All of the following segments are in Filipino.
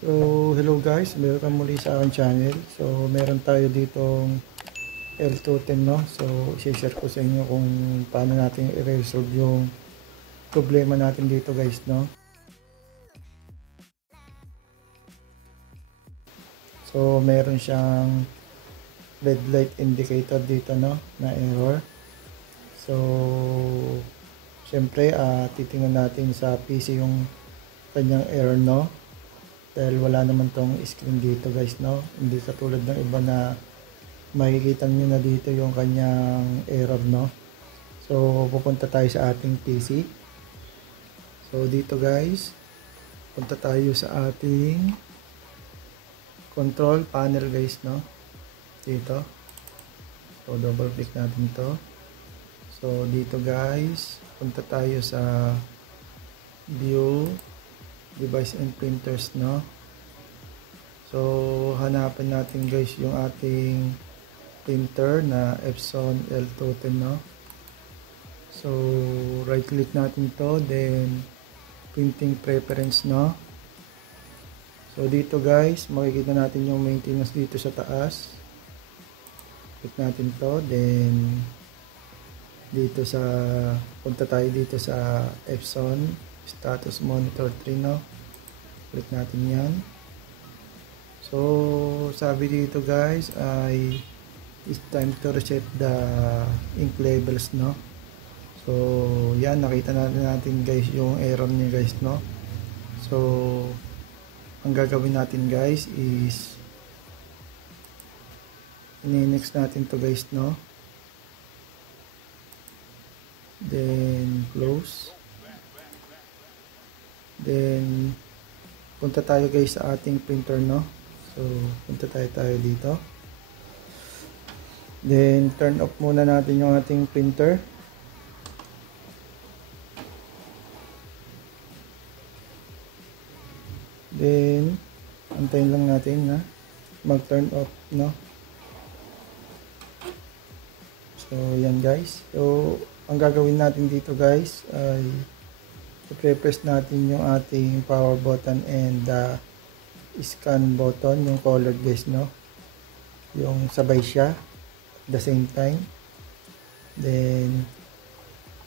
So, hello guys, welcome muli sa aking channel. So, meron tayo ditong L210, no? So, i-share ko sa inyo kung paano natin i-resolve yung problema natin dito guys, no? So, meron siyang red light indicator dito, no? Na error. So, syempre, titingnan natin sa PC yung kanyang error, no? Dahil wala naman tong screen dito guys, no? Hindi katulad ng iba na makikita nyo na dito yung kanyang error, no? So pupunta tayo sa ating PC. So dito guys, punta tayo sa ating control panel guys, no? Dito. So double click natin to. So dito guys, punta tayo sa view device and printers, no? So hanapin natin guys yung ating printer na Epson L210, no? So right click natin to, then printing preference, no? So dito guys, makikita natin yung maintenance dito sa taas. Click natin to, then dito sa punta tayo dito sa Epson status monitor 3, no? Click natin yan. So sabi dito guys ay it's time to reset the ink levels, no? So yan, nakita natin guys yung error niya guys, no? So ang gagawin natin guys is i-next natin to guys, no? Then close. Then punta tayo guys sa ating printer, no? So punta tayo dito. Then turn off muna natin yung ating printer. Then antayin lang natin na mag turn off, no? So yan guys. So ang gagawin natin dito guys ay i-press natin yung ating power button and scan button, yung colored guys, no? Yung sabay siya at the same time. Then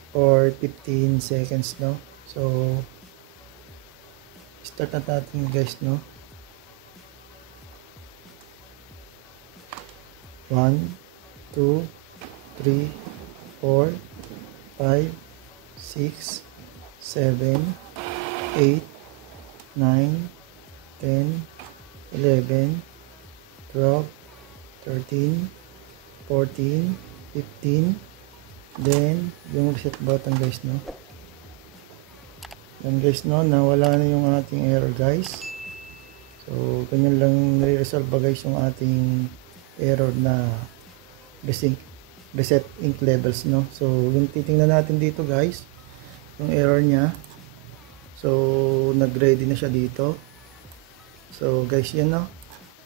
for 15 seconds, no? So start na natin guys, no? 1 2 3 4 5 6 7 8 9 10 11 12 13 14 15. Then yung reset button guys, no? Yan guys, no, nawala na yung ating error guys. So ganyan lang nire-resolve guys yung ating error na reset ink levels, no? So yung titingnan natin dito guys, yung error niya. So nag-ready na siya dito. So guys, yan, no?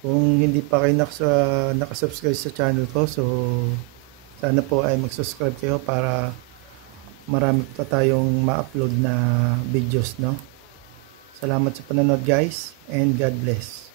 Kung hindi pa kayo nakasubscribe sa channel ko, so sana po ay mag-subscribe kayo para marami pa tayong ma-upload na videos, no? Salamat sa panonood guys, and God bless.